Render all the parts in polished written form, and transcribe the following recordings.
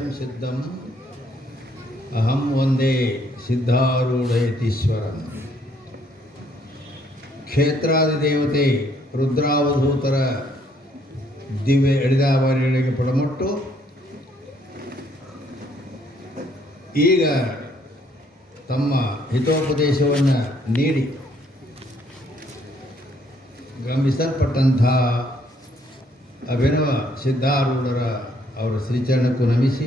ಸ್ವಯಂ ಸಿದ್ಧಂ ಅಹಂ ಒಂದೇ ಸಿದ್ಧಾರೂಢಯತೀಶ್ವರಂ. ಕ್ಷೇತ್ರಾದಿ ದೇವತೆ ರುದ್ರಾವಧೂತರ ದಿವ್ಯ ಎಳಿದಾವರಿಗಳಿಗೆ ಪುಡಮೊಟ್ಟು ಈಗ ತಮ್ಮ ಹಿತೋಪದೇಶವನ್ನು ನೀಡಿ ಗಮನಿಸಲ್ಪಟ್ಟಂಥ ಅಭಿನವ ಸಿದ್ಧಾರೂಢರ ಅವರ ಶ್ರೀಚರಣಕ್ಕೂ ನಮಿಸಿ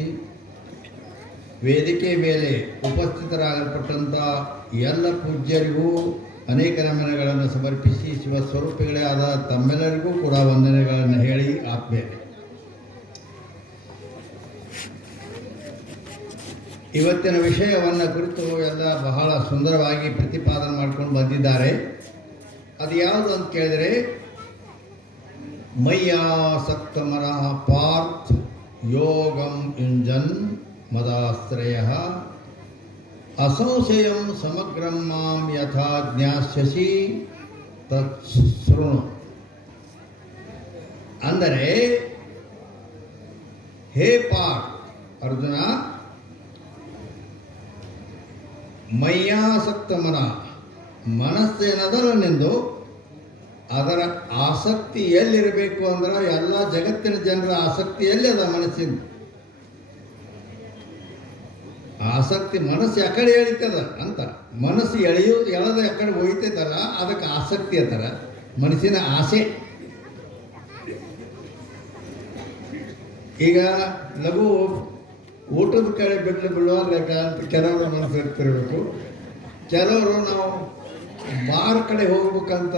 ವೇದಿಕೆ ಮೇಲೆ ಉಪಸ್ಥಿತರಾಗಲ್ಪಟ್ಟಂಥ ಎಲ್ಲ ಪೂಜ್ಯರಿಗೂ ಅನೇಕ ನಮನಗಳನ್ನು ಸಮರ್ಪಿಸಿ ಶಿವಸ್ವರೂಪಿಗಳೇ ಆದ ತಮ್ಮೆಲ್ಲರಿಗೂ ಕೂಡ ವಂದನೆಗಳನ್ನು ಹೇಳಿ ಆತ್ಮೀಯ ಇವತ್ತಿನ ವಿಷಯವನ್ನು ಕುರಿತು ಎಲ್ಲ ಬಹಳ ಸುಂದರವಾಗಿ ಪ್ರತಿಪಾದನೆ ಮಾಡ್ಕೊಂಡು ಬಂದಿದ್ದಾರೆ. ಅದು ಯಾವುದು ಅಂತ ಕೇಳಿದರೆ, ಮಯ್ಯಾಸಕ್ತ ಮನಃ ಪಾರ್ಥ ಯೋಗಂ ಯುಂಜನ್ ಮದಾಶ್ರಯ ಅಸಂಶಯಂ ಸಮಗ್ರಂ ಮಾಂ ಯಥಾ ಜ್ಞಾಸ್ಯಸಿ ತತ್ ಶೃಣು. ಅಂದರೆ ಹೇ ಪಾರ್ಥ ಅರ್ಜುನ, ಮಯ್ಯಾಸಕ್ತ ಮನಸ್ಸೇನದರ ನಿಂದು ಅದರ ಆಸಕ್ತಿ ಎಲ್ಲಿರಬೇಕು ಅಂದ್ರೆ ಎಲ್ಲ ಜಗತ್ತಿನ ಜನರ ಆಸಕ್ತಿ ಎಲ್ಲಿ ಅದ ಮನಸ್ಸಿನ ಆಸಕ್ತಿ. ಮನಸ್ಸು ಯಾಕಡೆ ಎಳಿತದ ಅಂತ, ಮನಸ್ಸು ಎಳೆದ ಯಾಕಡೆ ಹೋಯ್ತದಲ್ಲ ಅದಕ್ಕೆ ಆಸಕ್ತಿ ಅಂತಾರ. ಮನಸ್ಸಿನ ಆಸೆ. ಈಗ ಲಘು ಊಟದ ಕಡೆ ಬಿಟ್ಟು ಬಿಡುವಾಗ ಅಂತ ಕೆಲವರು ಮನಸ್ಸು ಇರ್ತಿರ್ಬೇಕು. ಕೆಲವರು ನಾವು ಬಾರ್ ಕಡೆ ಹೋಗ್ಬೇಕಂತ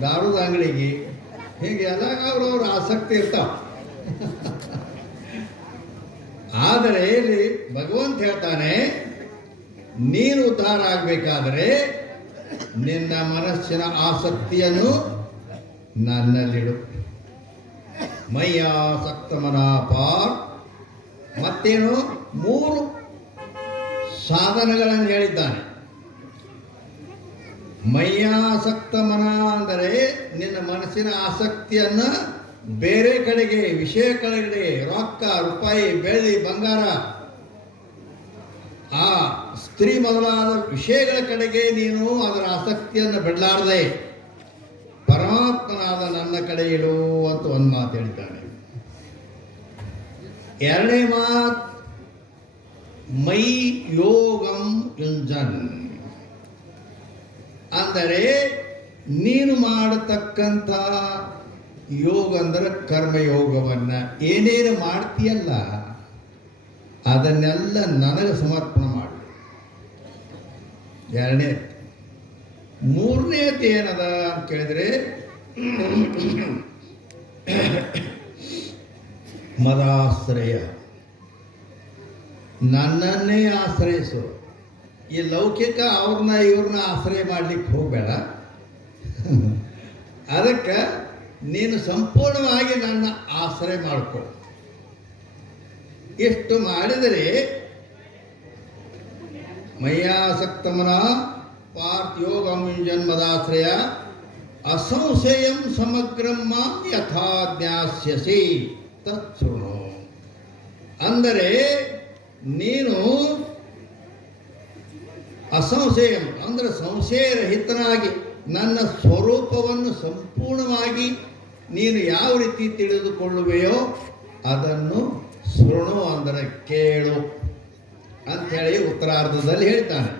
ದಾರುದ ಅಂಗಡಿಗೆ ಹೀಗೆ ಎಲ್ಲ ಅವ್ರವ್ರ ಆಸಕ್ತಿ ಇರ್ತಾವ. ಆದರೆ ಇಲ್ಲಿ ಭಗವಂತ ಹೇಳ್ತಾನೆ, ನೀನು ಉದ್ಧಾರ ಆಗಬೇಕಾದರೆ ನಿನ್ನ ಮನಸ್ಸಿನ ಆಸಕ್ತಿಯನ್ನು ನನ್ನಲ್ಲಿಡು. ಮಯ್ಯಾಸಕ್ತ ಮನಪಾರ್. ಮತ್ತೇನು 3 ಸಾಧನಗಳನ್ನು ಹೇಳಿದ್ದಾನೆ. ಮಯ್ಯಾಸಕ್ತ ಮನ ಅಂದರೆ ನಿನ್ನ ಮನಸ್ಸಿನ ಆಸಕ್ತಿಯನ್ನು ಬೇರೆ ಕಡೆಗೆ, ವಿಷಯ ಕಡೆಗೆ, ರೊಕ್ಕ ರೂಪಾಯಿ ಬೆಳ್ಳಿ ಬಂಗಾರ ಆ ಸ್ತ್ರೀ ಮೊದಲಾದ ವಿಷಯಗಳ ಕಡೆಗೆ ನೀನು ಅದರ ಆಸಕ್ತಿಯನ್ನು ಬಿಡಲಾರದೆ ಪರಮಾತ್ಮನಾದ ನನ್ನ ಕಡೆ ಇಡು ಅಂತ ಒಂದು ಮಾತು ಹೇಳಿದ್ದಾನೆ. ಎರಡನೇ ಮಾತು ಮೈ ಯೋಗಂ ಯುಂಜನ್ ಅಂದರೆ ನೀನು ಮಾಡತಕ್ಕಂಥ ಯೋಗ ಅಂದರೆ ಕರ್ಮಯೋಗವನ್ನು ಏನೇನು ಮಾಡ್ತೀಯಲ್ಲ ಅದನ್ನೆಲ್ಲ ನನಗೆ ಸಮರ್ಪಣೆ ಮಾಡು. ಎರಡನೇ. ಮೂರನೇದು ಏನದ ಅಂತ ಕೇಳಿದರೆ ಮದಾಶ್ರಯ. ನನ್ನನ್ನೇ ಆಶ್ರಯಿಸು. ಈ ಲೌಕಿಕ ಇವ್ರನ್ನ ಆಶ್ರಯ ಮಾಡಲಿಕ್ಕೆ ಹೋಗಬೇಡ. ಅದಕ್ಕೆ ನೀನು ಸಂಪೂರ್ಣವಾಗಿ ನನ್ನ ಆಶ್ರಯ ಮಾಡಿಕೊ. ಇಷ್ಟು ಮಾಡಿದರೆ ಮಯ್ಯಾಸಕ್ತಮನ ಪಾರ್ಥ ಯೋಗಂ ಜನ್ಮದಾಶ್ರಯ ಅಸಂಶಯಂ ಸಮಗ್ರಂ ಮಾಂ ಯಥಾ ಜ್ಞಾಸ್ಯಸಿ ತತ್ ಶೃಣು. ಅಂದರೆ ನೀನು ಅಸಂಶಯಂ ಅಂದರೆ ಸಂಶಯರಹಿತನಾಗಿ ನನ್ನ ಸ್ವರೂಪವನ್ನು ಸಂಪೂರ್ಣವಾಗಿ ನೀನು ಯಾವ ರೀತಿ ತಿಳಿದುಕೊಳ್ಳುವೆಯೋ ಅದನ್ನು ಶೃಣು ಅಂದರೆ ಕೇಳು ಅಂಥೇಳಿ ಉತ್ತರಾರ್ಧದಲ್ಲಿ ಹೇಳ್ತಾನೆ.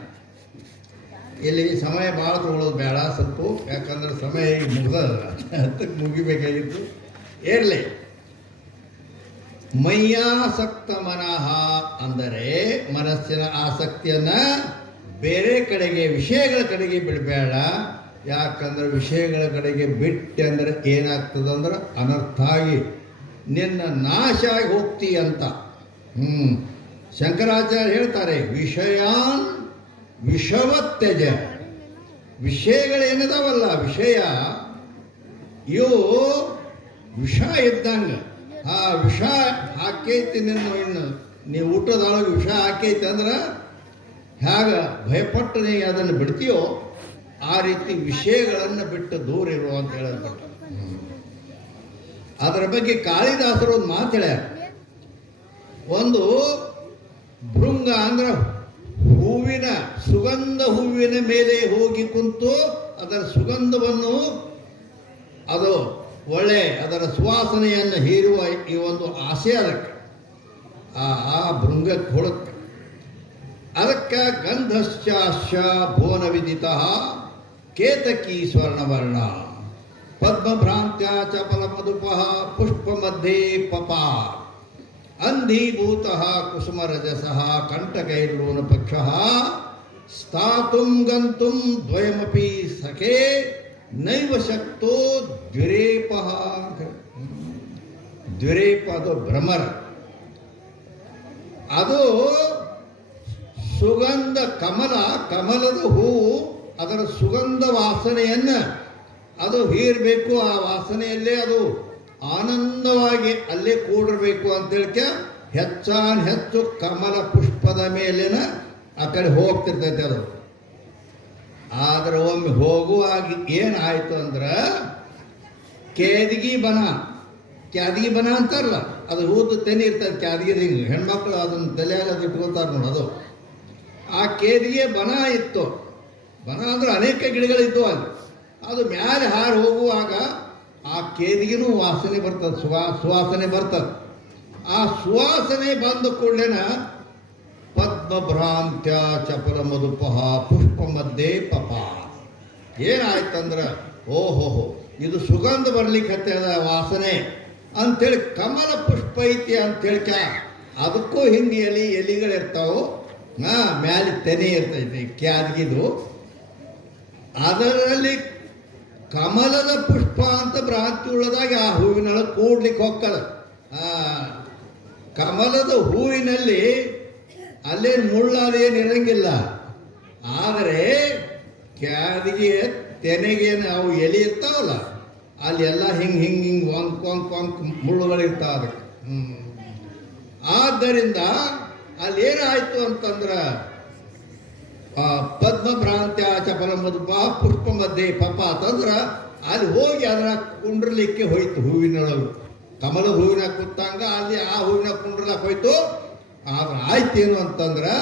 ಇಲ್ಲಿ ಸಮಯ ಭಾಳ ತಗೊಳ್ಳೋದು ಬೇಡ ಸ್ವಲ್ಪ, ಯಾಕಂದ್ರೆ ಸಮಯ ಈಗ ಮುಗಿದಕ್ಕೆ ಮುಗಿಬೇಕಾಗಿತ್ತು. ಇರಲಿ. ಮಯ್ಯಾಸಕ್ತ ಮನಃ ಅಂದರೆ ಮನಸ್ಸಿನ ಆಸಕ್ತಿಯನ್ನು ಬೇರೆ ಕಡೆಗೆ, ವಿಷಯಗಳ ಕಡೆಗೆ ಬಿಡಬೇಡ. ಯಾಕಂದ್ರೆ ವಿಷಯಗಳ ಕಡೆಗೆ ಬಿಟ್ಟೆ ಅಂದರೆ ಏನಾಗ್ತದಂದ್ರೆ ಅನರ್ಥ ಆಗಿ ನಿನ್ನ ನಾಶ ಆಗಿ ಹೋಗ್ತೀಯಂತ. ಶಂಕರಾಚಾರ್ಯ ಹೇಳ್ತಾರೆ, ವಿಷಯಾನ್ ವಿಷವತ್ಯಜ. ವಿಷಯಗಳೇನದಾವಲ್ಲ, ವಿಷಯ ಇವು ವಿಷ ಇದ್ದಂಗೆ. ಆ ವಿಷ ಹಾಕೈತಿ ಇನ್ನು ನೀವು ಊಟದೊಳಗೆ ವಿಷ ಹಾಕೈತಿ ಅಂದ್ರೆ ಹೇಗೆ ಭಯಪಟ್ಟು ನೀ ಅದನ್ನು ಬಿಡ್ತೀಯೋ ಆ ರೀತಿ ವಿಷಯಗಳನ್ನು ಬಿಟ್ಟು ದೂರ ಇರು ಅಂತ ಹೇಳಲ್ಪಟ್ಟ. ಅದರ ಬಗ್ಗೆ ಕಾಳಿದಾಸರು ಒಂದು ಮಾತು ಹೇಳ್ಯಾರ. ಒಂದು ಭೃಂಗ ಅಂದ್ರೆ ಹೂವಿನ ಸುಗಂಧ ಹೂವಿನ ಮೇಲೆ ಹೋಗಿ ಕುಂತು ಅದರ ಸುಗಂಧವನ್ನು ಅದು ಒಳ್ಳೆ ಅದರ ಸುವಾಸನೆಯನ್ನು ಹೀರುವ ಈ ಒಂದು ಆಸೆ ಅದಕ್ಕೆ ಆ ಭೃಂಗಕ್ಕೆ ಹೊಳಕ್ಕೆ ಅದಕ್ಕೆ ಗಂಧಶ್ಚಾಶ ಭುವನ ವಿದಿತ ಕೇತಕಿ ಸ್ವರ್ಣವರ್ಣ ಪದ್ಮಭ್ರಾಂತ್ಯ ಚಪಲ ಮಧುಪ ಪುಷ್ಪ ಮಧ್ಯೆ ಪಪಾ ಅಂಧೀಭೂತ ಕುಸುಮರಜಸ ಕಂಠಕೈರ್ಲೂನ ಪಕ್ಷ ಸ್ಥಾತುಂ ಗಂತುಂ ದ್ವಯಮಪಿ ಸಖೇ ನೈವ ಶಕ್ತೋ ದ್ವಿರೇಪ. ದ್ವಿರೇಪ ಅದು ಭ್ರಮರ, ಅದು ಸುಗಂಧ ಕಮಲದ ಹೂವು ಅದರ ಸುಗಂಧ ವಾಸನೆಯನ್ನು ಅದು ಹೀರಬೇಕು. ಆ ವಾಸನೆಯಲ್ಲೇ ಅದು ಆನಂದವಾಗಿ ಅಲ್ಲೇ ಕೂಡಿರಬೇಕು ಅಂತೇಳಿಕೆ ಹೆಚ್ಚು ಕಮಲ ಪುಷ್ಪದ ಮೇಲಿನ ಆ ಕಡೆ ಹೋಗ್ತಿರ್ತೈತೆ ಅದು. ಆದರೆ ಒಮ್ಮೆ ಹೋಗುವಾಗ ಏನಾಯಿತು ಅಂದ್ರೆ ಕ್ಯಾದಗಿ ಬನ ಅಂತಾರಲ್ಲ, ಅದು ಊದು ತೆನೆ ಇರ್ತದೆ ಕ್ಯಾದಗಿದ ಹಿಂಗೆ ಹೆಣ್ಮಕ್ಳು ಅದನ್ನು ತಲೆಯಾಗ ಅದು ಇಟ್ಕೊತಾರೆ ನೋಡಿ. ಅದು ಆ ಕೇದಿಗೆ ಬನ ಇತ್ತು. ಬನ ಅಂದ್ರೆ ಅನೇಕ ಗಿಡಗಳಿದ್ದು ಅಲ್ಲಿ. ಅದು ಮ್ಯಾಲೆ ಹಾರಿ ಹೋಗುವಾಗ ಆ ಕೇದಿಗೆನೂ ವಾಸನೆ ಬರ್ತದೆ, ಸುವಾಸನೆ ಬರ್ತದೆ. ಆ ಸುವಾಸನೆ ಬಂದ ಕೂಡಲೇನ ಪದ್ಮಭ್ರಾಂತ್ಯ ಚಪಲ ಮಧುಪ ಪುಷ್ಪ ಮಧ್ಯೆ ಪಪ. ಏನಾಯ್ತಂದ್ರೆ ಓಹೋ ಇದು ಸುಗಂಧ ಬರ್ಲಿಕ್ಕೆ ಹತ್ತದ ವಾಸನೆ ಅಂಥೇಳಿ ಕಮಲ ಪುಷ್ಪ ಐತಿ ಅಂತೇಳ್ಕ ಅದಕ್ಕೂ ಹಿಂಗೆ ಎಲಿಗಳಿರ್ತಾವೆ, ಮ್ಯಾಲೆ ತೆನೆ ಇರ್ತೈತಿ ಕ್ಯಾದಗಿದು. ಅದರಲ್ಲಿ ಕಮಲದ ಪುಷ್ಪ ಅಂತ ಭ್ರಾಂತಿ ಉಳ್ಳದಾಗ ಆ ಹೂವಿನೊಳಗೆ ಕೂಡ್ಲಿಕ್ಕೆ ಹೋಗ್ತದೆ. ಕಮಲದ ಹೂವಿನಲ್ಲಿ ಅಲ್ಲೇನು ಮುಳ್ಳದೇನು ಇರಂಗಿಲ್ಲ. ಆದರೆ ಕ್ಯಾದಗಿ ತೆನೆಗೇನು ಅವು ಎಲೆ ಇರ್ತಾವಲ್ಲ ಅಲ್ಲಿ ಎಲ್ಲ ಹಿಂಗೆ ವಂಕ್ ಮುಳ್ಳುಗಳಿರ್ತಾವ ಅದಕ್ಕೆ. ಆದ್ದರಿಂದ ಅಲ್ಲಿ ಏನಾಯಿತು ಅಂತಂದ್ರೆ ಪದ್ಮಭ್ರಾಂತ್ಯ ಚಪಲ ಮಧುಪ ಪುಷ್ಪ ಮಧ್ಯೆ ಪಪ ಅಂತಂದ್ರೆ ಅಲ್ಲಿ ಹೋಗಿ ಅದರ ಕುಂಡ್ರಲಿಕ್ಕೆ ಹೋಯ್ತು. ಹೂವಿನೊಳಗೆ ಕಮಲದ ಹೂವಿನ ಕೂತಂಗ ಅಲ್ಲಿ ಆ ಹೂವಿನ ಕುಂಡ್ರಲಕ್ಕೆ ಹೋಯ್ತು. ಆದ್ರೆ ಆಯ್ತೇನು ಅಂತಂದ್ರೆ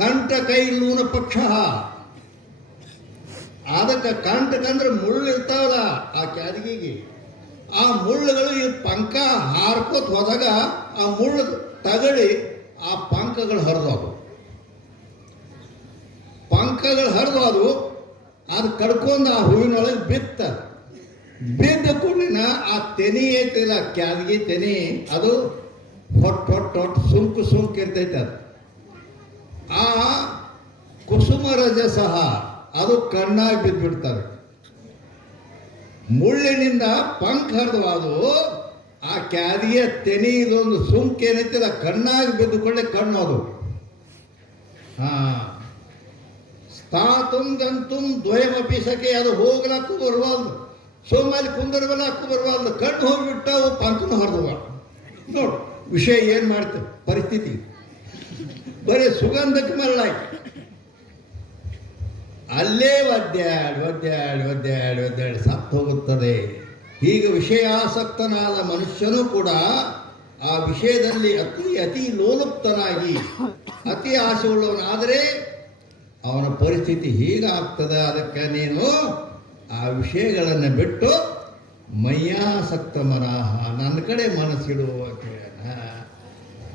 ಕಂಠಕೈರ್ಲೂನ ಪಕ್ಷ. ಅದಕ್ಕೆ ಕಂಠಕಂದ್ರೆ ಮುಳ್ಳು ಇರ್ತಾವಲ್ಲ ಆ ಕ್ಯಾದಗಿಗೆ, ಆ ಮುಳ್ಳುಗಳು ಈ ಪಂಕ ಹಾರ್ಕೋತ ಹೋದಾಗ ಆ ಮುಳ್ಳು ತಗಳಿ ಆ ಪಂಕಗಳು ಹರಿದವು. ಅದು ಕಡ್ಕೊಂಡು ಆ ಹೂವಿನೊಳಗೆ ಬಿದ್ದ ಕೂಡಲಿನ ಆ ತೆನೆ ಐತಿಲ್ಲ ಕ್ಯಾದಗಿ ತೆನೆ, ಅದು ಹೊಟ್ಟು ಸುಂಕು ಇರ್ತೈತೆ. ಅದು ಆ ಕುಸುಮ ರಜಸ ಅದು ಕಣ್ಣಾಗಿ ಬಿದ್ದುಬಿಡ್ತಾರೆ. ಮುಳ್ಳಿನಿಂದ ಪಂಕ್ ಹರಿದು ಆ ಕ್ಯಾದಿಗೆ ತೆನೆ ಇದೊಂದು ಸುಂಕು ಏನೈತಿಲ್ಲ ಕಣ್ಣಾಗಿ ಬಿದ್ದುಕೊಳ್ಳೆ ಕಣ್ಣು ಅದು. ಸ್ಥಾತುಂ ಗಂತುಂ ದ್ವಯಮಪಿ ಸಖೆ, ಅದು ಹೋಗ್ಲಕ್ಕೂ ಬರಬಾರ್ದು, ಸೋಮಾಲಿ ಕುಂದರ್ಬಲಕ್ಕೂ ಬರಬಾರ್ದು. ಕಣ್ಣು ಹೋಗಿಬಿಟ್ಟಾವು, ಪಂಕನು ಹರಿದುವ. ನೋಡು ವಿಷಯ ಏನು ಮಾಡ್ತೇವೆ, ಪರಿಸ್ಥಿತಿ ಬರೀ ಸುಗಂಧಕ್ಕೆ ಮರಳಾಯ್ತು. ಅಲ್ಲೇ ಒದ್ದಾಡಿ ಸತ್ತು ಹೋಗುತ್ತದೆ. ಹೀಗೆ ವಿಷಯಾಸಕ್ತನಾದ ಮನುಷ್ಯನೂ ಕೂಡ ಆ ವಿಷಯದಲ್ಲಿ ಅತಿ ಲೋಲುಪ್ತನಾಗಿ ಅತಿ ಆಸೆ ಉಳ್ಳವನಾದರೆ ಅವನ ಪರಿಸ್ಥಿತಿ ಹೀಗಾಗ್ತದೆ. ಅದಕ್ಕೆ ನೀನು ಆ ವಿಷಯಗಳನ್ನು ಬಿಟ್ಟು ಮಯ್ಯಾಸಕ್ತ ಮನಃ, ನನ್ನ ಕಡೆ ಮನಸ್ಸಿಡುವ.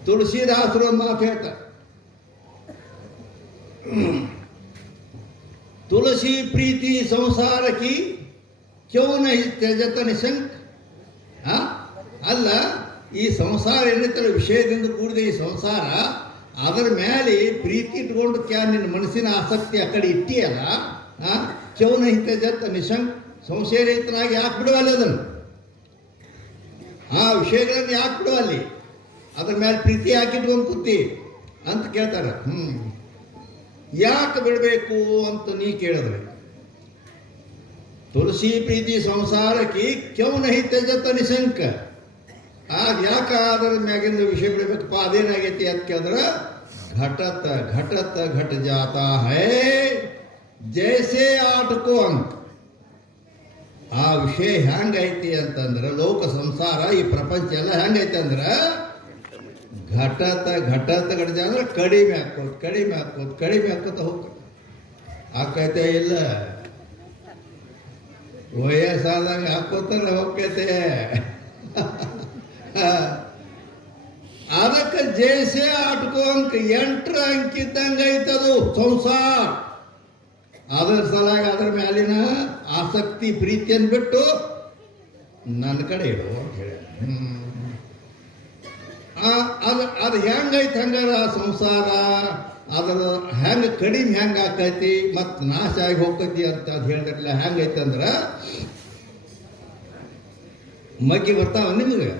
ತುಳಸಿದಾಸರು ಒಂದು ಮಾತು ಹೇಳ್ತಾರೆ, ತುಳಸಿ ಪ್ರೀತಿ ಸಂಸಾರಕ್ಕೆ ಕ್ಯೌನ ತ್ಯಜತ ನಿಶಂಕ್. ಅಲ್ಲ, ಈ ಸಂಸಾರ ಏನೈತಲ್ಲ ವಿಷಯದಿಂದ ಕೂಡಿದ ಈ ಸಂಸಾರ, ಅದರ ಮೇಲೆ ಪ್ರೀತಿ ಇಟ್ಕೊಂಡು ನಿನ್ನ ಮನಸ್ಸಿನ ಆಸಕ್ತಿ ಆ ಕಡೆ ಇಟ್ಟಿಯಲ್ಲ, ಕ್ಯೌನ ತ್ಯಜತ ನಿಶಂಕ್, ಸಂಶಯರಹಿತನಾಗಿ ಯಾಕೆ ಬಿಡುವಲ್ಲಿ ಅದನ್ನು, ಆ ವಿಷಯಗಳನ್ನು ಯಾಕೆ ಬಿಡುವಲ್ಲಿ, ಅದ್ರ ಮೇಲೆ ಪ್ರೀತಿ ಹಾಕಿಟ್ಕೊಂಡು ಕೂತಿ ಅಂತ ಕೇಳ್ತಾರೆ. ಯಾಕೆ ಬಿಡಬೇಕು ಅಂತ ನೀ ಕೇಳಿದ್ರೆ, ತುಳಸಿ ಪ್ರೀತಿ ಸಂಸಾರಕ್ಕೆ ಕ್ಯೌನ ತ್ಯಜತ ನಿಶಂಕ, ಆಗ ಯಾಕೆ ಅದರ ಮ್ಯಾಗಿಂದ ವಿಷಯ ಬಿಡಬೇಕಪ್ಪ, ಅದೇನಾಗೈತಿ ಅಂತ ಕೇಳಿದ್ರೆ ಘಟ ಜಾತ ಹೈ ಜೈಸೆ ಆಟಕೋ ಅಂಕ. ಆ ವಿಷಯ ಹೆಂಗೈತಿ ಅಂತಂದ್ರೆ, ಲೋಕ ಸಂಸಾರ ಈ ಪ್ರಪಂಚ ಎಲ್ಲ ಹೆಂಗೈತಿ ಅಂದ್ರೆ ಘಟತ ಗಡಿಜ ಅಂದ್ರೆ ಕಡಿಮೆ ಹಾಕೋತ ಹೋಗ್ತದೆ. ಆಕೈತೆ ಇಲ್ಲ ವಯಸ್ಸಾದಾಗ ಹಾಕೋತಾನೆ ಹೋಗ್ತೈತೆ. ಅದಕ್ಕೆ ಜೈಸೆ ಆಟ್ಕೋ ಅಂಕ 8 ಅಂಕ ಇದ್ದಂಗೆ ಐತದು ಸಂಸಾರ. ಅದ್ರ ಸಲಾಗಿ ಅದ್ರ ಮ್ಯಾಲಿನ ಆಸಕ್ತಿ ಪ್ರೀತಿಯನ್ನು ಬಿಟ್ಟು ನನ್ನ ಕಡೆ ಇಡು ಅಂತ ಹೇಳಿ. ಅದು ಹೆಂಗೈತೆ ಹಂಗಾರ ಸಂಸಾರ, ಅದರ ಹೆಂಗೆ ಕಡಿಮೆ ಹೆಂಗೆ ಆಕೈತಿ ಮತ್ತು ನಾಶ ಆಗಿ ಹೋಗ್ತೈತಿ ಅಂತ ಅದು ಹೇಳಿದ್ರಲ್ಲ. ಹೆಂಗೈತೆ ಅಂದ್ರೆ ಮಗ್ಗಿ ಬರ್ತಾವ ನಿಮಗೆ.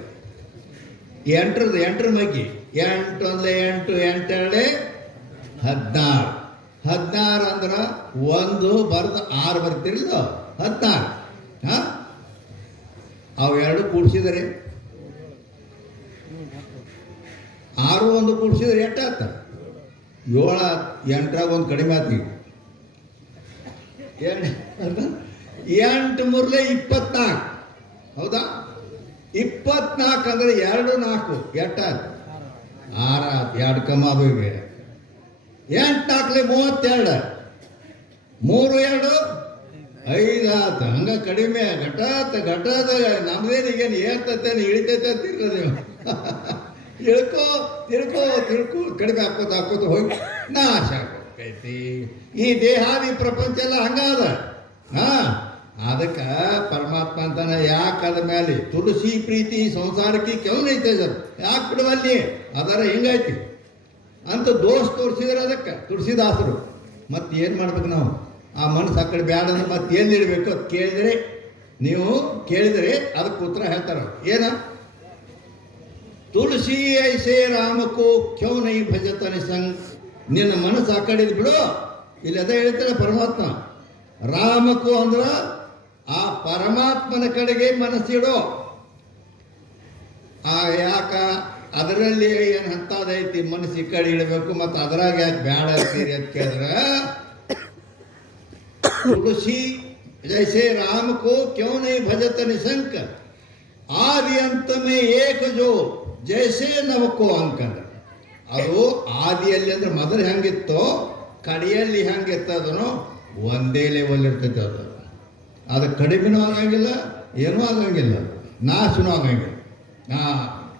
8 ಮಗ್ಗಿ. 8 1 8 8 2 16. 16 ಅಂದ್ರೆ 1 ಬರ್ದು 6 ಬರ್ತಿರಲ್ಲ 16. ಹಾಂ, ಅವೆರಡು ಕೂಡಿಸಿದರೆ 6 1 ಕೂಡಿಸಿದ್ರೆ ಎಷ್ಟಾಗ್ತ? 7 8ರಾಗ ಒಂದು ಕಡಿಮೆ ಆತಿ. 8 3 24. ಹೌದಾ? 24 ಅಂದ್ರೆ 2 4 ಎಷ್ಟಾಯ್ತು? 6 ಆಯ್ತು. 2 ಕಮ್ಮ ಅದು ಇವೆ. 8 4 32. 3 2 5 ಆಯ್ತು. ಹಂಗೆ ಕಡಿಮೆ ಘಟದ ನಮ್ದೇನು ಈಗೇನು ಏರ್ತೈತೇನು ಇಳಿತೈತೆ ಅಂತಿರ್ಲ ನೀವು. ತಿಳ್ಕೊ ಕಡಿಮೆ ಹಾಕೋತ ಹೋಗಿ ನಾಶ ಆಗೋಕೈತಿ. ಈ ದೇಹಾದಿ ಪ್ರಪಂಚ ಎಲ್ಲ ಹಂಗಾದ. ಅದಕ್ಕೆ ಪರಮಾತ್ಮ ಅಂತಾನೆ ಯಾಕೆ ಅದ ಮೇಲೆ ತುಳಸಿ ಪ್ರೀತಿ ಸಂಸಾರಕ್ಕೆ ಕೆವನೈತೆ ಸರ್, ಯಾಕೆ ಬಿಡುವಲ್ಲಿ ಅದರ ಹಿಂಗೈತಿ ಅಂತ ದೋಷ ತೋರಿಸಿದ್ರೆ ಅದಕ್ಕೆ ತುಳಸಿದಾಸರು. ಮತ್ತೆ ಏನು ಮಾಡ್ಬೇಕು ನಾವು? ಆ ಮನಸ್ಸು ಆ ಕಡೆ ಬ್ಯಾಡ ಅಂದ್ರೆ ಮತ್ತೆ ಏನು ಇಡಬೇಕು ಅದು ಕೇಳಿದರೆ, ನೀವು ಕೇಳಿದರೆ ಅದಕ್ಕೆ ಉತ್ತರ ಹೇಳ್ತಾರ. ಏನ? ತುಳಸಿ ಐಸೆ ರಾಮಕೋ ಕ್ಯೋ ನೈ ಭಜತನೆ ಸಂಗ್. ನಿನ್ನ ಮನಸ್ಸು ಆ ಕಡೆ ಬಿಡು. ಇಲ್ಲಿ ಅದೇ ಹೇಳ್ತಾರೆ ಪರಮಾತ್ಮ. ರಾಮಕೋ ಅಂದ್ರೆ ಆ ಪರಮಾತ್ಮನ ಕಡೆಗೆ ಮನಸ್ಸಿಡು. ಯಾಕ ಅದರಲ್ಲಿ ಏನು ಅಂತದೈತಿ ಮನಸ್ಸು ಈ ಕಡೆ ಇಡಬೇಕು ಮತ್ತು ಅದರಾಗ ಯಾಕೆ ಬ್ಯಾಡ ಅಂತೀರಿ ಅಂತ ಕೇಳಿದ್ರೆ, ತುಳಸಿ ಜೈಸೆ ರಾಮಕೋ ಕ್ಯೋ ನೈ ಭಜತ ನಿಸಂಕ ಆದಿ ಅಂತ ಮೇ ಏಕ ಜೋ ಜೈಸೆ ನವಕೋ ಅಂಕಂದ್ರೆ, ಅದು ಆದಿಯಲ್ಲಿ ಅಂದ್ರೆ ಮೊದಲು ಹೆಂಗಿತ್ತೋ ಕಡೆಯಲ್ಲಿ ಹೆಂಗಿರ್ತದನೋ ಒಂದೇ ಲೆವೆಲ್ ಇರ್ತೈತೆ. ಅದು ಕಡಿಮೆನೂ ಆಗಂಗಿಲ್ಲ, ಏನೂ ಆಗಂಗಿಲ್ಲ, ನಾಶನೂ ಆಗಂಗಿಲ್ಲ.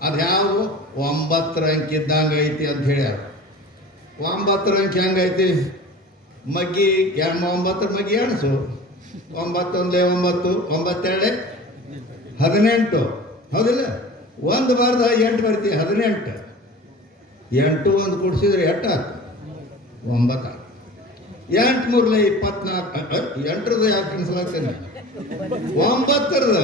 ಅದು ಯಾವ 9 ಅಂಕ ಇದ್ದಂಗೆ ಐತಿ ಅಂತ ಹೇಳ್ಯಾರ. 9 ಅಂಕ ಹೆಂಗೈತಿ? ಮಗ್ಗಿ 9 ಮಗ್ಗಿ ಎಣಸು. 9 1 9 9 2 18. ಹೌದಿಲ್ಲ? 1 ಬಾರ್ದ 8 ಬರ್ತಿ 18. 8 1 ಕೂಡಿಸಿದ್ರೆ 8 ಆಯ್ತು 9. 8 3 24. 8ರದ ಯಾಕೆ ಕನ್ಸಲಾಗ್ತೇನೆ? 9ರದ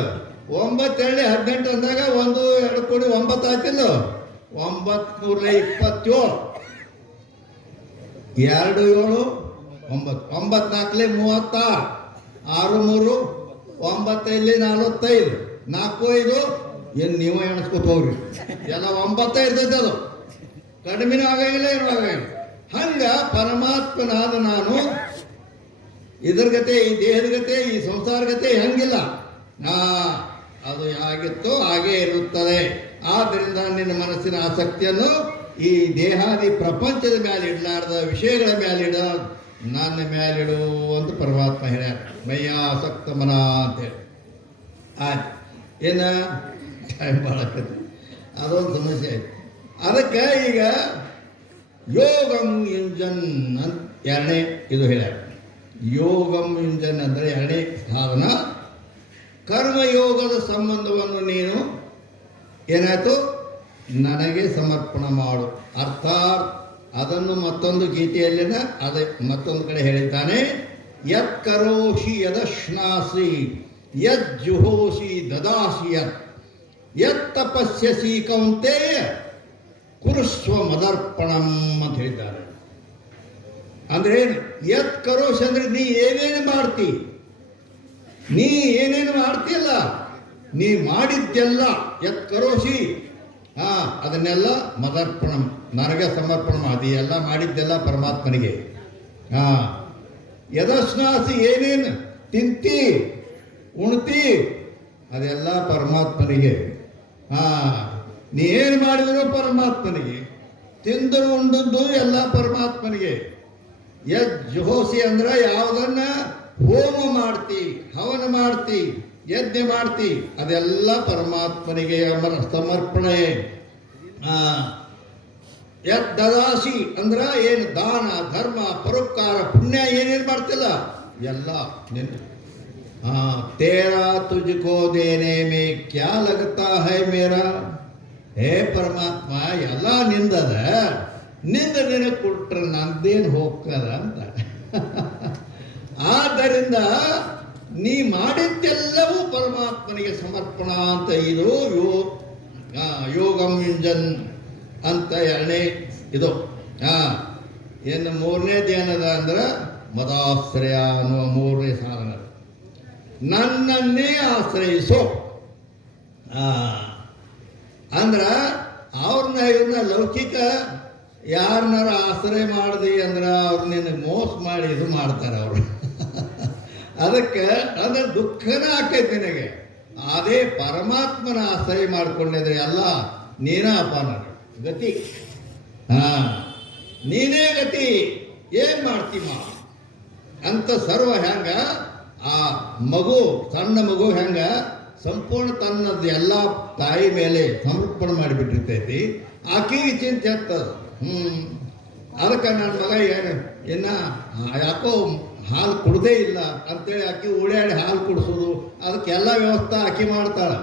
9 2 18 ಅಂದಾಗ 1 2 ಕೂಡಿ 9 ಆಯ್ತಿಲ್ಲ. 9 3 27. 2 7 9. 9 4 36. 6 3 9 5 45. 4 5 ಏನು ನೀವು ಎಣಿಸ್ಕೊತ ಹೋಗ್ರಿ. ಎಲ್ಲ 9 ಇರ್ತೈತೆ. ಅದು ಕಡಿಮೆನೂ ಆಗಂಗಿಲ್ಲ, ಏನೂ ಆಗಂಗಿಲ್ಲ. ಹಂಗ ಪರಮಾತ್ಮನಾದ ನಾನು ಇದ್ರ ಗತೆ, ಈ ದೇಹದ ಗತೆ, ಈ ಸಂಸಾರ ಗತೆ ಹಂಗಿಲ್ಲ. ಅದು ಹೇಗಿತ್ತೋ ಹಾಗೇ ಇರುತ್ತದೆ. ಆದ್ದರಿಂದ ನಿನ್ನ ಮನಸ್ಸಿನ ಆಸಕ್ತಿಯನ್ನು ಈ ದೇಹಾದಿ ಪ್ರಪಂಚದ ಮೇಲೆ ಇಡಲಾರ್ದ, ವಿಷಯಗಳ ಮೇಲೆ ಇಡ, ನನ್ನ ಮೇಲಿಡು ಅಂತ ಪರಮಾತ್ಮ ಹೇಳ್ಯಾರ. ಮಯ್ಯಾಸಕ್ತ ಮನ ಅಂತೇಳಿ. ಆಯ್ತು, ಏನು ಟೈಮ್ ಭಾಳ ಆಕತಿ, ಅದೊಂದು ಸಮಸ್ಯೆ ಆಯ್ತು. ಅದಕ್ಕೆ ಈಗ ಯೋಗಂ ಯುಂಜನ್ ಅಂತ 2ನೇ ಇದು ಹೇಳ್ಯಾರ. ಯೋಗಂ ಯುಂಜನ್ ಅಂದರೆ 2ನೇ ಸಾಧನ. ಕರ್ಮಯೋಗದ ಸಂಬಂಧವನ್ನು ನೀನು ಏನಾಯ್ತು ನನಗೆ ಸಮರ್ಪಣೆ ಮಾಡು. ಅರ್ಥಾತ್ ಅದನ್ನು ಮತ್ತೊಂದು ಗೀತೆಯಲ್ಲಿನ ಅದೇ ಮತ್ತೊಂದು ಕಡೆ ಹೇಳಿದ್ದಾನೆ. ಯತ್ ಕರೋಷಿ ಯದಶ್ನಾಸಿ ಯತ್ ಜುಹೋಷಿ ದದಾಸಿ ಯತ್ ತಪಸ್ಯಸಿ ಕೌಂತೆಯ ಕುರುಸ್ವ ಮದರ್ಪಣಂ ಅಂತ ಹೇಳಿದ್ದಾರೆ. ಅಂದ್ರೆ ಯತ್ ಕರೋಷಿ ಅಂದ್ರೆ ನೀ ಏನೇನು ಮಾಡ್ತಿ, ನೀ ಏನೇನು ಮಾಡ್ತಿಲ್ಲ, ನೀ ಮಾಡಿದ್ದೆಲ್ಲ ಯತ್ ಕರೋಷಿ, ಅದನ್ನೆಲ್ಲ ಮದರ್ಪಣಂ ನನಗೆ ಸಮರ್ಪಣ ಮಾಡಿ. ಎಲ್ಲ ಮಾಡಿದ್ದೆಲ್ಲ ಪರಮಾತ್ಮನಿಗೆ. ಯದಶ್ನಾಸಿ ಏನೇನು ತಿಂತಿ ಉಣ್ತಿ ಅದೆಲ್ಲ ಪರಮಾತ್ಮನಿಗೆ. ನೀ ಏನು ಮಾಡಿದ್ರು ಪರಮಾತ್ಮನಿಗೆ. ತಿಂದು ಉಂಡದ್ದು ಎಲ್ಲ ಪರಮಾತ್ಮನಿಗೆ. ಯಜ್ಜೋಸಿ ಅಂದ್ರೆ ಯಾವುದನ್ನ ಹೋಮ ಮಾಡ್ತಿ, ಹವನ ಮಾಡ್ತಿ, ಯಜ್ಞ ಮಾಡ್ತಿ, ಅದೆಲ್ಲ ಪರಮಾತ್ಮನಿಗೆ ಸಮರ್ಪಣೆ. ಯದ್ದಾಸಿ ಅಂದ್ರೆ ಏನು ದಾನ ಧರ್ಮ ಪರೋಪಕಾರ ಪುಣ್ಯ ಏನೇನು ಮಾಡ್ತಿಲ್ಲ ಎಲ್ಲ ನಿನ್ನ. ತೇರಾ ತುಜ್ಕೋ ದೇನೆ ಮೇ ಕ್ಯಾ ಲಗತಾ ಹೈ ಮೇರಾ. ಹೇ ಪರಮಾತ್ಮ, ಎಲ್ಲ ನಿಂದದ, ನಿಂದ ನಿನಗೆ ಕೊಟ್ರೆ ನಂದೇನು ಹೋಗ್ತದ ಅಂತ. ಆದ್ದರಿಂದ ನೀ ಮಾಡಿದ್ದೆಲ್ಲವೂ ಪರಮಾತ್ಮನಿಗೆ ಸಮರ್ಪಣಾ ಅಂತ. ಇದು ಯೋಗಂ ಯುಂಜನ್ ಅಂತ ಎರಡನೇ ಇದು. ಏನು ಮೂರನೇದೇನದ ಅಂದ್ರೆ ಮದಾಶ್ರಯ ಅನ್ನುವ ಮೂರನೇ ಸಾಧನ. ನನ್ನನ್ನೇ ಆಶ್ರಯಿಸೋ ಅಂದ್ರೆ ಇವ್ರನ್ನ ಲೌಕಿಕ ಯಾರನ್ನಾರ ಆಶ್ರಯ ಮಾಡಿದಿ ಅಂದ್ರೆ ಅವ್ರು ನಿನಗೆ ಮೋಸ ಮಾಡಿ ಇದು ಮಾಡ್ತಾರೆ ಅವರು. ಅದಕ್ಕೆ ಅಂದ್ರೆ ದುಃಖನ ಆಕೈತಿ ನಿನಗೆ. ಅದೇ ಪರಮಾತ್ಮನ ಆಶ್ರಯ ಮಾಡಿಕೊಂಡಿದ್ರೆ ಎಲ್ಲ ನೀನೇ ಅಪಾನ ಗತಿ. ನೀನೇ ಗತಿ. ಏನು ಮಾಡ್ತೀಮ ಅಂತ ಸರ್ವ ಹೆಂಗ ಆ ಮಗು, ಸಣ್ಣ ಮಗು ಹೆಂಗ ಸಂಪೂರ್ಣ ತನ್ನದು ಎಲ್ಲ ತಾಯಿ ಮೇಲೆ ಸಮರ್ಪಣೆ ಮಾಡಿಬಿಟ್ಟಿರ್ತೈತಿ, ಆಕೆಗೆ ಚಿಂತೆ ಆಗ್ತದೆ. ಅದಕ್ಕೆ ನನ್ನ ಮಗ ಇನ್ನು ಯಾಕೋ ಹಾಲು ಕುಡ್ದೇ ಇಲ್ಲ ಅಂತೇಳಿ ಆಕೆ ಓಡಾಡಿ ಹಾಲು ಕುಡಿಸೋದು, ಅದಕ್ಕೆಲ್ಲ ವ್ಯವಸ್ಥೆ ಆಕೆ ಮಾಡ್ತಾಳೆ.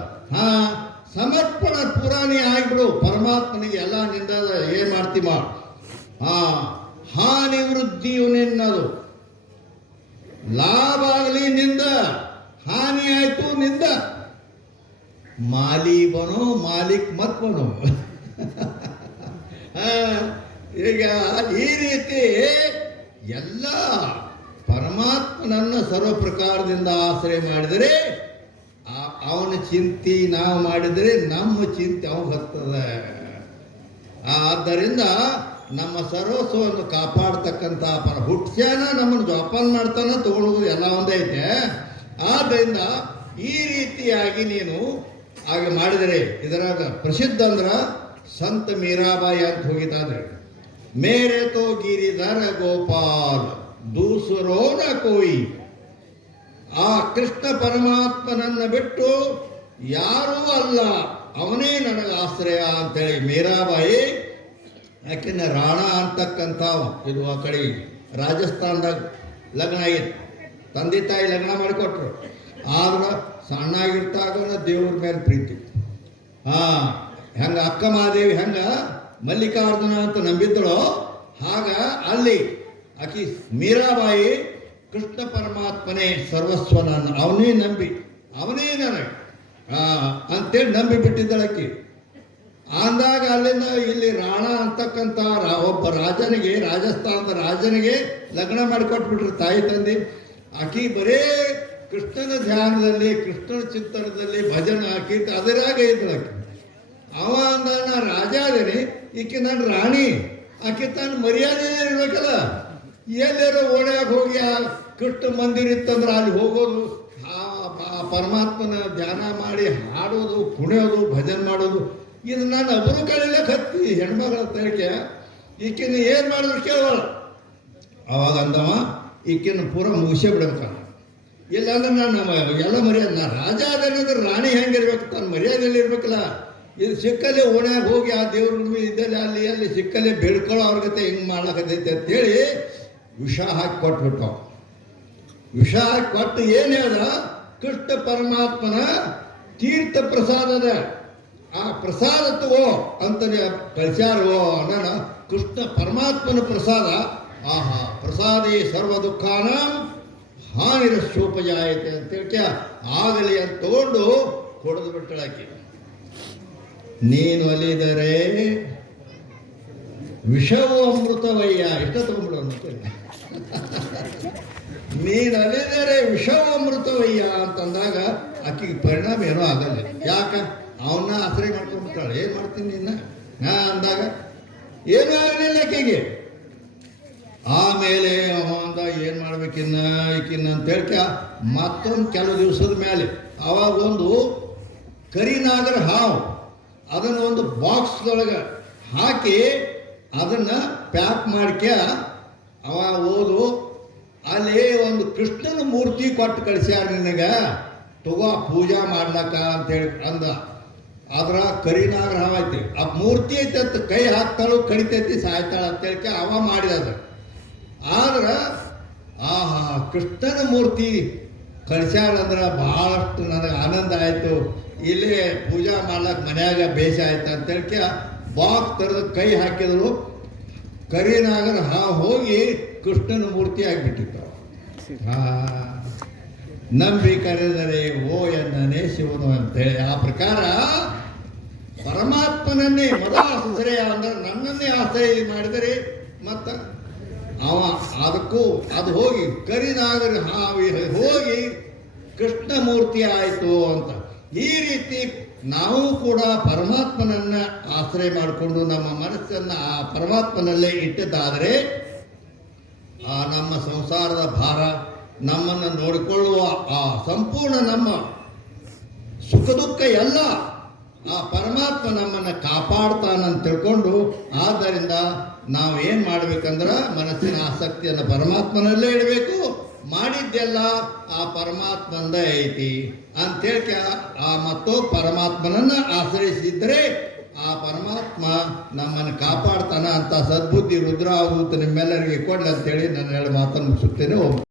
ಸಮರ್ಪಣ ಪುರಾಣಿ ಆಗಿಬಿಡು ಪರಮಾತ್ಮನಿಗೆ. ಎಲ್ಲ ನಿಂದ ಏನು ಮಾಡ್ತೀಮ. ಹಾನಿ ವೃದ್ಧಿಯು ನಿನ್ನದು, ಲಾಭ ಆಗಲಿ ನಿಂದ, ಹಾನಿ ಆಯ್ತು ನಿಂದ. ಮಾಲಿ ಬನೋ ಮಾಲಿಕ್ ಮತ್ ಬನೋ. ಈಗ ಈ ರೀತಿ ಎಲ್ಲ ಪರಮಾತ್ಮನನ್ನು ಸರ್ವ ಪ್ರಕಾರದಿಂದ ಆಶ್ರಯ ಮಾಡಿದರೆ ಅವನ ಚಿಂತೆ ನಾವು ಮಾಡಿದರೆ ನಮ್ಮ ಚಿಂತೆ ಅವನಿಗೆ ಹತ್ತದೆ. ಆದ್ದರಿಂದ ನಮ್ಮ ಸರ್ವಸ್ವವನ್ನು ಕಾಪಾಡ್ತಕ್ಕಂಥ ಹುಟ್ಸ್ಯಾನ ನಮ್ಮನ್ನು ಜೋಪಾನ ಮಾಡ್ತಾನೆ, ತಗೊಳ್ಳೋದು ಎಲ್ಲ ಒಂದೇ ಐತೆ. ಆದ್ದರಿಂದ ಈ ರೀತಿಯಾಗಿ ನೀನು ಹಾಗೆ ಮಾಡಿದರೆ ಇದರಾಗ ಪ್ರಸಿದ್ಧ ಅಂದ್ರೆ ಸಂತ ಮೀರಾಬಾಯಿ ಅಂತ ಹೋಗಿದ್ದಾದ್ರೆ, ಮೇರೆ ತೋ ಗಿರಿಧರ ಗೋಪಾಲ್ ದೂಸರೋ ನ ಕೋಯಿ. ಆ ಕೃಷ್ಣ ಪರಮಾತ್ಮನನ್ನು ಬಿಟ್ಟು ಯಾರೂ ಅಲ್ಲ, ಅವನೇ ನನಗೆ ಆಶ್ರಯ ಅಂತೇಳಿ ಮೀರಾಬಾಯಿ ಯಾಕೆಂದ್ರೆ ರಾಣ ಅಂತಕ್ಕಂಥ ಇದು ಆ ಕಡೆ ರಾಜಸ್ಥಾನದಾಗ ಲಗ್ನ ಆಗಿತ್ತು. ತಂದೆ ತಾಯಿ ಲಗ್ನ ಮಾಡಿಕೊಟ್ರು. ಆದ್ರೆ ಸಣ್ಣಾಗಿರ್ತಾಗ ದೇವ್ರ ಮೇಲೆ ಪ್ರೀತಿ. ಹೆಂಗೆ ಅಕ್ಕ ಮಹಾದೇವಿ ಹೆಂಗೆ ಮಲ್ಲಿಕಾರ್ಜುನ ಅಂತ ನಂಬಿದ್ದಳೋ ಆಗ ಅಲ್ಲಿ ಆಕಿ ಮೀರಾಬಾಯಿ ಕೃಷ್ಣ ಪರಮಾತ್ಮನೇ ಸರ್ವಸ್ವ, ನಾನು ಅವನೇ ನಂಬಿ ಅವನೇ ನನಗೆ ಅಂತೇಳಿ ನಂಬಿ ಬಿಟ್ಟಿದ್ದಳಕ್ಕಿ. ಅಂದಾಗ ಅಲ್ಲಿಂದ ಇಲ್ಲಿ ರಾಣ ಅಂತಕ್ಕಂಥ ಒಬ್ಬ ರಾಜನಿಗೆ, ರಾಜಸ್ಥಾನದ ರಾಜನಿಗೆ ಲಗ್ನ ಮಾಡಿಕೊಟ್ಬಿಟ್ರು ತಾಯಿ ತಂದೆ. ಆಕಿ ಬರೇ ಕೃಷ್ಣನ ಧ್ಯಾನದಲ್ಲಿ, ಕೃಷ್ಣನ ಚಿಂತನದಲ್ಲಿ, ಭಜನ ಕೀರ್ತಿ ಅದರಾಗ ಇದ್ರು ಆಕಿ. ಅವ ಅಂದ ನಾ ರಾಜ ಅದೇನೆ, ಈಕೆ ನನ್ನ ರಾಣಿ, ಆಕೆ ತನ್ನ ಮರ್ಯಾದೆ ಇರ್ಬೇಕಲ್ಲ. ಎಲ್ಲಾರೋ ಓಣ್ಯಾಗ ಹೋಗಿ ಆ ಕೃಷ್ಣ ಮಂದಿರ ಇತ್ತಂದ್ರೆ ಅಲ್ಲಿ ಹೋಗೋದು, ಆ ಪರಮಾತ್ಮನ ಧ್ಯಾನ ಮಾಡಿ ಹಾಡೋದು, ಕುಣಿಯೋದು, ಭಜನೆ ಮಾಡೋದು, ಇದು ನಾನು ಒಬ್ಬರು ಕಳಿಲಕ್ಕೆ ಹತ್ತಿ ಹೆಣ್ಮಗಳ ತರಿಕೆ. ಈಕಿನ ಏನು ಮಾಡಿದ್ರು ಕೇಳೋಳ. ಅವಾಗ ಅಂದವ ಈಕಿನ ಪೂರ ಮುಗಿಸೇ ಬಿಡ್ಬೇಕಲ್ಲ, ಇಲ್ಲಾಂದ್ರೆ ನಾನು ಎಲ್ಲ ಮರ್ಯಾದೆ, ನಾ ರಾಜ ಅದೇನಂದ್ರೆ ರಾಣಿ ಹೆಂಗಿರ್ಬೇಕು, ತನ್ನ ಮರ್ಯಾದೆಯಲ್ಲಿ ಇರ್ಬೇಕಲ್ಲ. ಇದು ಸಿಕ್ಕಲ್ಲೇ ಓಣ್ಯಾಗ ಹೋಗಿ ಆ ದೇವ್ರ ಇದ್ದಲ್ಲಿ ಅಲ್ಲಿ ಸಿಕ್ಕಲ್ಲೇ ಬೆಳ್ಕೊಳ್ಳೋ ಅವ್ರ ಗತೆ ಹಿಂಗೆ ಮಾಡ್ಲಕ್ಕೈತೆ ಅಂತೇಳಿ ವಿಷ ಹಾಕಿ ಕೊಟ್ಬಿಟ್ಟು. ವಿಷ ಹಾಕಿ ಕೊಟ್ಟು ಏನು ಹೇಳ್ದ, ಕೃಷ್ಣ ಪರಮಾತ್ಮನ ತೀರ್ಥ ಪ್ರಸಾದದ ಆ ಪ್ರಸಾದ ತಗೋ ಅಂತ ಕಳಿಸ್ಯಾರೋ ಅಣ್ಣ. ಕೃಷ್ಣ ಪರಮಾತ್ಮನ ಪ್ರಸಾದ, ಆಹಾ ಪ್ರಸಾದೇ ಸರ್ವ ದುಃಖಾನ ಹಾನಿರಶೋಪಜಾಯತೆ ಅಂತೇಳ್ಕ ಆಗಲಿ ಅಂತ ತಗೊಂಡು ಕೊಡದು ಬಿಟ್ಟಳಾಕಿ. ನೀನು ಅಲಿದರೆ ವಿಷವು ಅಮೃತವಯ್ಯ, ಇಷ್ಟ ತಗೊಂಡ್ಬಿಡು ಅಂತೇಳಿ. ನೀನು ಅಲಿದರೆ ವಿಷವು ಅಮೃತವಯ್ಯ ಅಂತಂದಾಗ ಆಕೆಗೆ ಪರಿಣಾಮ ಏನೋ ಆಗಲ್ಲ. ಯಾಕೆ ಅವನ್ನ ಆಶ್ರಯ ಮಾಡ್ಕೊಂಡ್ಬಿಟ್ಟಾಳೆ. ಏನು ಮಾಡ್ತೀನಿ ನಿನ್ನ ನಾ ಅಂದಾಗ ಏನೂ ಆಗಲಿಲ್ಲ ಆಕೆಗೆ. ಆಮೇಲೆ ಅವಂದ ಏನು ಮಾಡ್ಬೇಕಿನ್ನ ಈಕಿನ್ನ ಅಂತ ಹೇಳ್ಕ ಮತ್ತೊಂದು ಕೆಲವು ದಿವಸದ ಮೇಲೆ ಅವಾಗ ಒಂದು ಕರಿನಾಗರ ಹಾವು ಅದನ್ನು ಒಂದು ಬಾಕ್ಸ್ದೊಳಗೆ ಹಾಕಿ ಅದನ್ನು ಪ್ಯಾಕ್ ಮಾಡ್ಕ್ಯ ಅವ ಓದು. ಅಲ್ಲಿ ಒಂದು ಕೃಷ್ಣನ ಮೂರ್ತಿ ಕೊಟ್ಟು ಕಳಿಸ್ಯಾರ ನಿನಗೆ, ತಗೋ ಪೂಜಾ ಮಾಡ್ಲಕ್ಕ ಅಂತೇಳಿ ಅಂದ. ಅದ್ರ ಕರಿನಾಗ್ರಹ ಐತಿ, ಆ ಮೂರ್ತಿ ಐತಿ ಅಂತ ಕೈ ಹಾಕ್ತಾಳು, ಕಡಿತೈತಿ, ಸಾಯ್ತಾಳ ಅಂತೇಳಿ ಅವ ಮಾಡಿದ. ಆದ್ರೆ ಆಹಾ ಕೃಷ್ಣನ ಮೂರ್ತಿ ಕಳಿಸ್ಯಾರಂದ್ರೆ ಭಾಳಷ್ಟು ನನಗೆ ಆನಂದ ಆಯಿತು. ಇಲ್ಲೇ ಪೂಜಾ ಮಾಡ್ಲಕ್ಕೆ ಮನ್ಯಾಗ ಬೇಷ ಆಯ್ತು ಅಂತೇಳಿ ಬಾಕ್ಸ್ ತೆರೆದು ಕೈ ಹಾಕಿದ್ರು. ಕರಿನಾಗರ ಹೋಗಿ ಕೃಷ್ಣನ ಮೂರ್ತಿ ಆಗಿಬಿಟ್ಟಿತ್ತು. ನಂಬಿ ಕರೆದರೆ ಓ ಎನ್ನನೇ ಶಿವನು ಅಂತೇಳಿ ಆ ಪ್ರಕಾರ ಪರಮಾತ್ಮನನ್ನೇ ಮೊದಲ ಆಶ್ರಯ ಅಂದ್ರೆ ನನ್ನನ್ನೇ ಆಶ್ರಯ ಮಾಡಿದರೆ ಮತ್ತು ಅವ ಅದಕ್ಕೂ ಅದು ಹೋಗಿ ಕರಿನಾಗರ ಹೋಗಿ ಕೃಷ್ಣ ಮೂರ್ತಿ ಆಯಿತು ಅಂತ. ಈ ರೀತಿ ನಾವು ಕೂಡ ಪರಮಾತ್ಮನನ್ನ ಆಶ್ರಯ ಮಾಡಿಕೊಂಡು ನಮ್ಮ ಮನಸ್ಸನ್ನು ಆ ಪರಮಾತ್ಮನಲ್ಲೇ ಇಟ್ಟದ್ದಾದರೆ ಆ ನಮ್ಮ ಸಂಸಾರದ ಭಾರ, ನಮ್ಮನ್ನು ನೋಡಿಕೊಳ್ಳುವ ಆ ಸಂಪೂರ್ಣ ನಮ್ಮ ಸುಖ ದುಃಖ ಎಲ್ಲ ಆ ಪರಮಾತ್ಮ ನಮ್ಮನ್ನು ಕಾಪಾಡ್ತಾನಂತ ತಿಳ್ಕೊಂಡು, ಆದ್ದರಿಂದ ನಾವು ಏನು ಮಾಡ್ಬೇಕಂದ್ರೆ ಮನಸ್ಸಿನ ಆಸಕ್ತಿಯನ್ನು ಪರಮಾತ್ಮನಲ್ಲೇ ಇಡಬೇಕು. ಮಾಡಿದ್ದೆಲ್ಲ ಆ ಪರಮಾತ್ಮಂದ ಐತಿ ಅಂತೇಳಿ ಮತ್ತು ಪರಮಾತ್ಮನನ್ನು ಆಶ್ರಯಿಸಿದರೆ ಆ ಪರಮಾತ್ಮ ನಮ್ಮನ್ನು ಕಾಪಾಡ್ತಾನ ಅಂತ ಸದ್ಬುದ್ಧಿ ರುದ್ರಾವಧೂತ ನಿಮ್ಮೆಲ್ಲರಿಗೆ ಕೊಡ್ಲಿ ಅಂತೇಳಿ ನಾನು 2 ಮಾತನ್ನು ಮುಗಿಸುತ್ತೇನೆ.